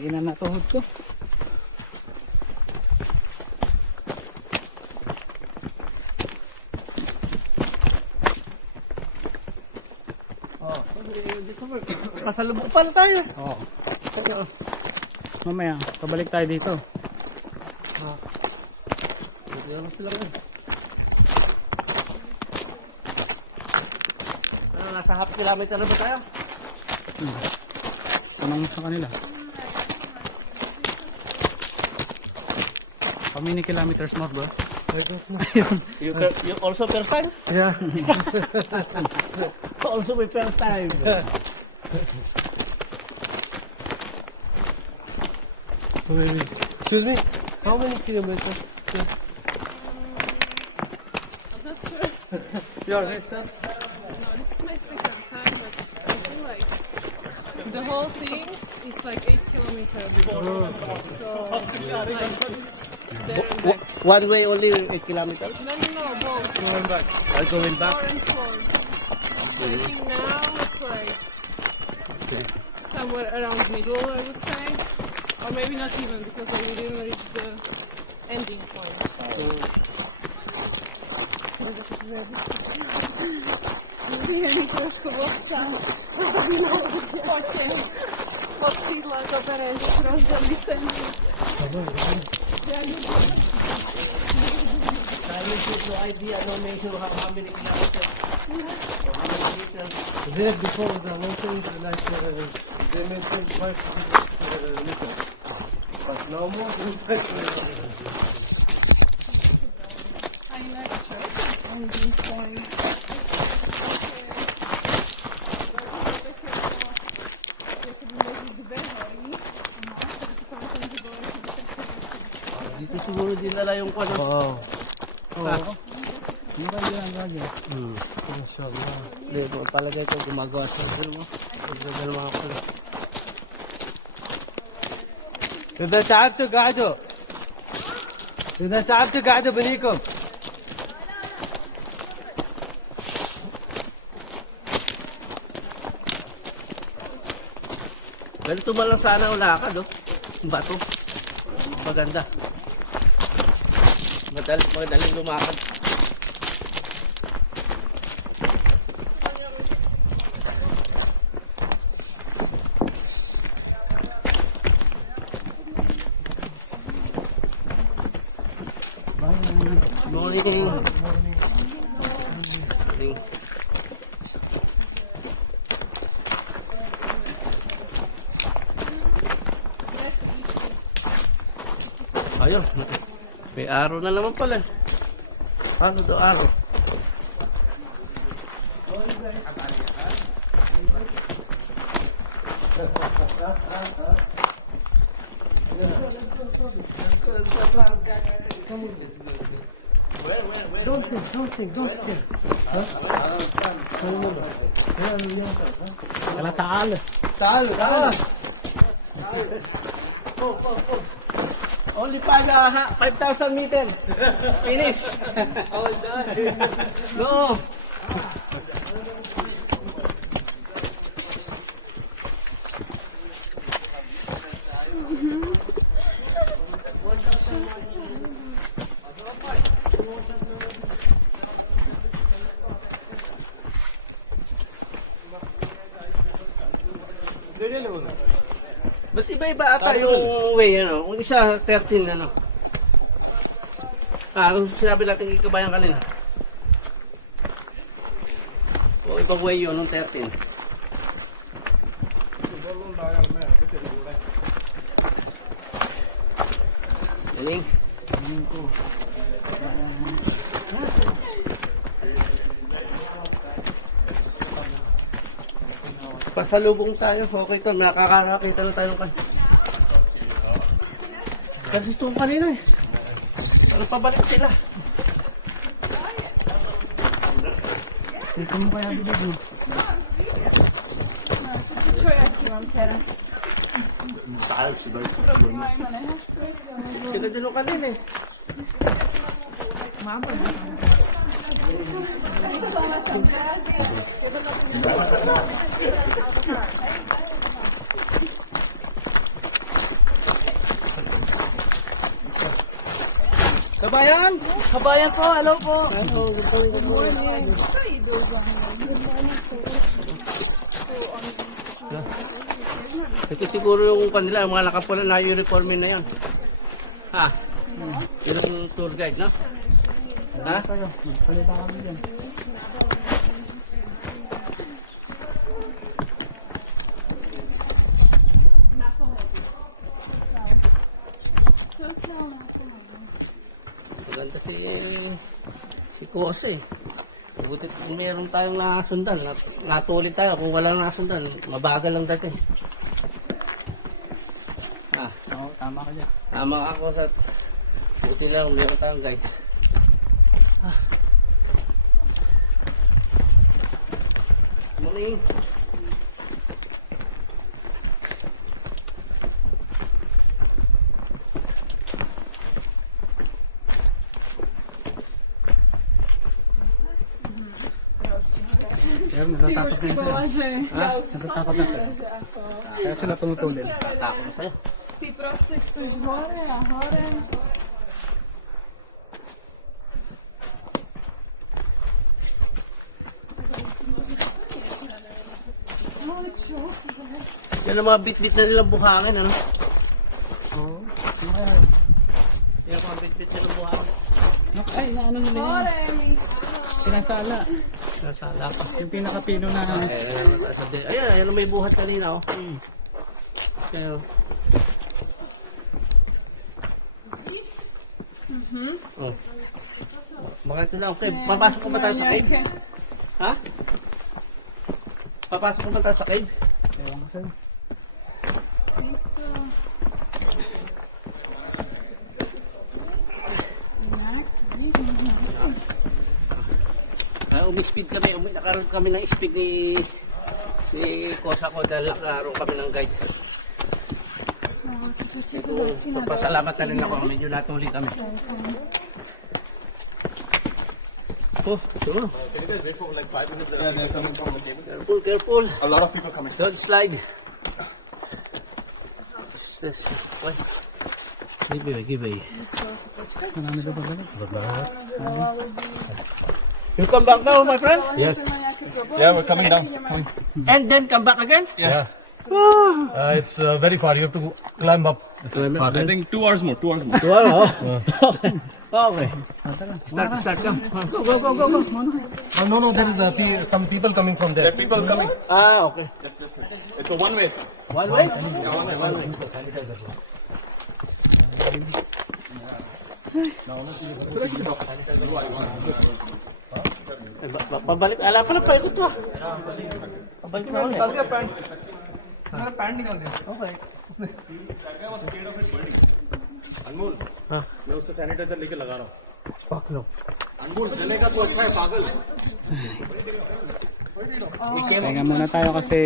May ina na tuhod ko. Kasalubong pala tayo. Oo. Mamaya, pabalik tayo dito. Hindi naman sila ngayon. Nasa half kilometer na ba tayo? Sanang sa kanila. How many kilometers more, bro? You also first time? Yeah. Also my first time. Excuse me, how many kilometers? I'm not sure. Your next time? No, this is my second time, but I feel like the whole thing is like 8 kilometers. So, like, there and back. One way only 8 kilometers? No, both. Going back. I'm going back. 4 and 4. So I think now it's like somewhere around middle, I would say. Or maybe not even, because I didn't reach the ending point. Není trošku občas. Od sídla do Berež, rozdělí se mi. I will give you idea, no measure how many kilometers. Or how many meters. There before the mountain, like they maintain 5 meters. But now more than 5 meters. I like church ending point. Dito siguro dinala yung kwano. Wow. Oo. Ano ba yung gagawin? Inshallah. Hindi po, palagay ko gumagawa sa mo. Pagdagal mga pala. إذا تعبتوا قعدوا. إذا تعبتوا قعدوا بنيكم. Ganito ba lang sana ang lakad, oh? Bato. Maganda. Madaling lumakad. Morning. Morning. Ayun. May araw na naman pala. Ano to araw? Don't stay. Kala taal. تعالوا. Only 5,000 meters. Finish. All done. No. Ba't iba-iba ata yung way, ano? Kung isa, 13, ano? Kung sinabi natin ikabayan kanina. O ibang way yun, nung 13. Galing. Pasalubong tayo. Okay to, nakakakita na tayo kan. Kasi ito kanina eh. Ano pabalik sila? Dito mo kaya bibig mo. Čo ja ti mám teraz? Prosím, aj ma neháš Sila din ang kanina eh. Mám ba? Kabayan! Kabayan po, hello po. Ito siguro yung kanila, yung mga nakapula na uniforme na yan. Ha? Yun ang tour guide, no? Ha? Tayo, magsalita kami dyan. Maganda si Kose. Buti kung meron tayong nasundan, natuloy tayo. Kung walang nasundan, mabagal lang dati. Ah, Oo, tama ka dyan. tama ako sa... Buti lang, meron tayong guide. Ah. Morning. Pero natatakot na yun sila. Ha? Natatakot na sila. Kaya sila tumutulin. Takot na sa'yo. Ti prosto chceš hore a hore. Yan ang mga bit-bit na nilang buhangin, ano? Oo. Ano kaya? Yan ang mga bit-bit nilang buhangin. Ay, naano nila yun? Hore. Pinasala. Nasala pa. Yung pinakapino na... Ayan, ayan ang may buhat kanina, oh. Kaya, oh. Baka ito lang, okay. Papasok ko ba tayo sa cave? Ha? Papasok ko ba tayo sa cave? Ewan ko sa'yo. Umi-speed kami, nakaroon kami ng speed ni Kosa ko dahil nakaroon kami ng guide. Papasalamat na rin ako, medyo natuloy kami. Oh, sure. Careful, careful. A lot of people coming. Don't slide. Wait. Give away. Marami daw ba? You come back now, my friend? Yes. Yeah, we're coming down. And then come back again? Yeah. It's very far. You have to climb up. I think 2 hours more. 2 hours more. Wow. Okay. Start, come. Go. No. There is some people coming from there. People coming. Ah, okay. It's a one way. One way? Pabalik. Alam pala pa ikot pa. Pabalik na ulit. Okay. अनमोल हाँ मैं उससे सैनिटाइजर लेके लगा रहा हूँ fuck no. अनमोल जलेगा तो अच्छा है पागल Pahinga muna tayo kasi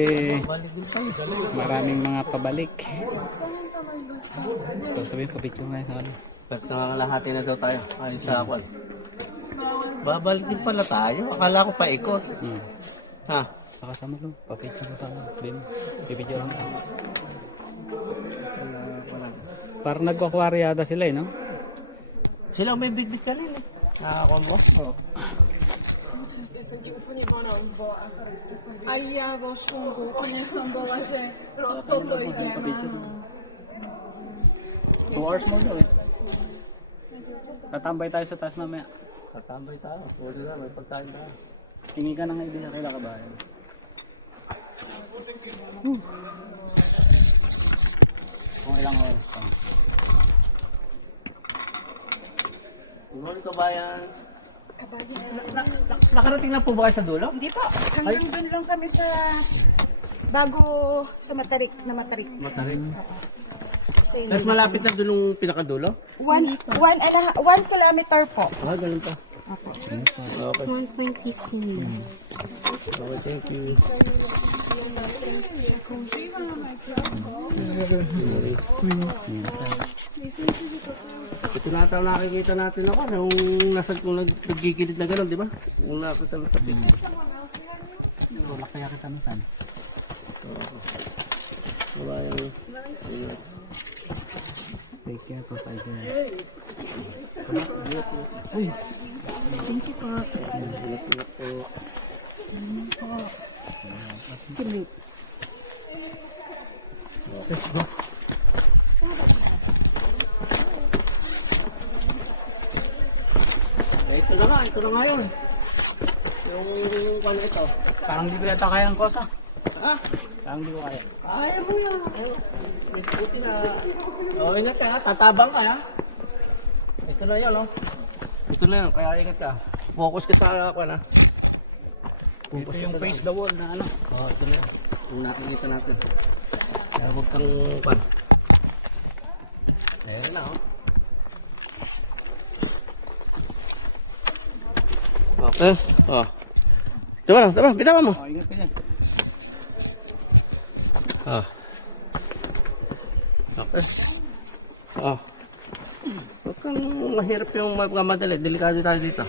maraming mga pabalik. Ito, sabihin pa picture nga sa ano. Pag nangangalahati na daw tayo. Ayun sa akin. Babalik din pala tayo. Akala ko pa ikot. Ha? Pakasama ko, pa-picture mo sa ano. Din, bibidyo lang. Parang nag-aquaryada sila no? Sila may big-big kanina. Nakakuha mo? Oo. A ja vo šungu, úplne som bola, že toto ide, áno. 2 hours more daw eh. Tatambay tayo sa taas mamaya. Tatambay tayo. Pwede na, may pagkain tayo. Hingi ka ng idea kay Lakabayan. Kung ilang oras pa. Good morning, kabayan. Nakarating na po ba kayo sa dulo? Hindi po. Hanggang doon lang kami sa bago sa Matarik na Matarik. Matarik. Kasi Tapos malapit na doon yung pinakadulo? 1 kilometer po. Ah, ganun pa. Opo. Okay. 1.6 million. Okay, thank you. Ito na ata nakikita natin ako nung kung nagkikilit na gano'n, di ba? Kung nakita na sa TV. Kaya kita mitan. Wala yung... Take care po, take care. Thank you po. Ito na nga yun. Yung kwan ito. Parang di ko yata kaya ang kosa. Ha? Parang di ko kaya. Kaya mo yan. Buti na. O, ingat ka, tatabang ka, ha? Ito na yan, oh. Ito na yan, kaya ingat ka. Focus ka sa kwan, ha? Ito yung face the wall na ano. Oo, ito na yan. Yung nakikita natin. Kaya huwag kang kwan. Ayan na, oh. Okay, oh. Tama, bitawa mo. Oh, ingat ka dyan. Ah. Okay. Ah. Huwag kang mahirap yung magmamadali. Delikado tayo dito.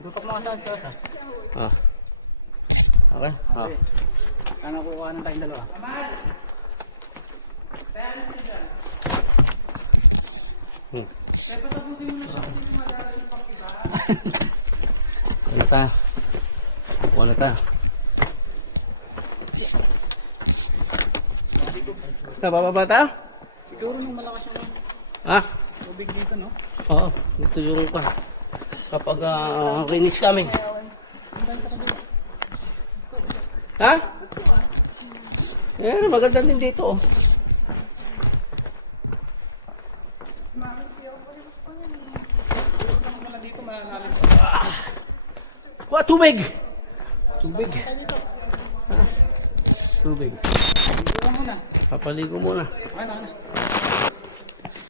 Dutok mga saan ko sa. Ah. Okay. Ah. Ano kukuha ng tayong dalawa? Ano tayo? Wala tayo. Bababa tayo? Siguro nung malakas yung Ha? tubig dito, no? Oo. Ito yung pa. Kapag rinis kami. Ha? Eh, maganda din dito, oh. Wah, tubig! Tubig. Ha? Tubig. Ito muna. Papaligo muna. Ano?